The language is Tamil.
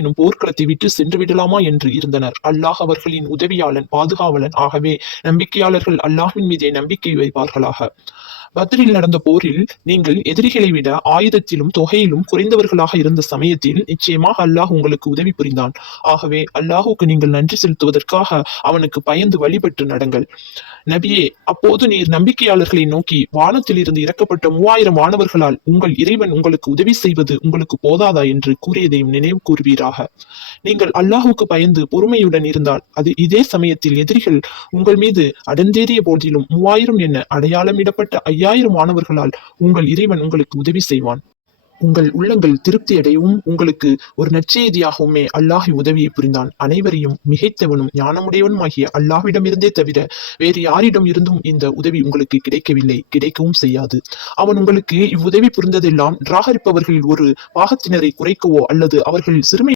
எனும் போர்க்களத்தை விட்டு சென்று விடலாமா என்று இருந்தனர். அல்லாஹ் அவர்களின் உதவியாளன், பாதுகாவலன். ஆகவே நம்பிக்கையாளர்கள் அல்லாஹ்வின் மீதே நம்பிக்கை வைப்பார்களாக. பத்ரில் நடந்த போரில் நீங்கள் எதிரிகளை விட ஆயுதத்திலும் தொகையிலும் குறைந்தவர்களாக இருந்த சமயத்தில் நிச்சயமாக அல்லாஹ் உங்களுக்கு உதவி புரிந்தான். ஆகவே அல்லாஹுக்கு நீங்கள் நன்றி செலுத்துவதற்காக அவனுக்கு பயந்து வழிபட்டு நடங்கள். நபியே, அப்போது நீர் நம்பிக்கையாளர்களை நோக்கி, வானத்தில் இருந்து இறக்கப்பட்ட 3000 மாணவர்களால் உங்கள் இறைவன் உங்களுக்கு உதவி செய்வது உங்களுக்கு போதாதா என்று கூறியதையும் நினைவு கூறுவீராக. நீங்கள் அல்லாஹுக்கு பயந்து பொறுமையுடன் இருந்தால் அது இதே சமயத்தில் எதிரிகள் உங்கள் மீது அடந்தேறிய போதிலும் 3000 என அடையாளமிடப்பட்ட 5000 மாணவர்களால் உங்கள் இறைவன் உங்களுக்கு உதவி செய்வான். உங்கள் உள்ளங்கள் திருப்தி அடையவும் உங்களுக்கு ஒரு நற்செய்தியாகவுமே அல்லாஹ் உதவியை புரிந்தான். அனைவரையும் மிகைத்தவனும் ஞானமுடையவனுமாகிய அல்லாஹ்விடமிருந்தே தவிர வேறு யாரிடம் இருந்தும் இந்த உதவி உங்களுக்கு கிடைக்கவில்லை, கிடைக்கவும் செய்யாது. அவன் உங்களுக்கு இவ்வுதவி புரிந்ததெல்லாம் நிராகரிப்பவர்களில் ஒரு பாகத்தினரை குறைக்கவோ அல்லது அவர்கள் சிறுமை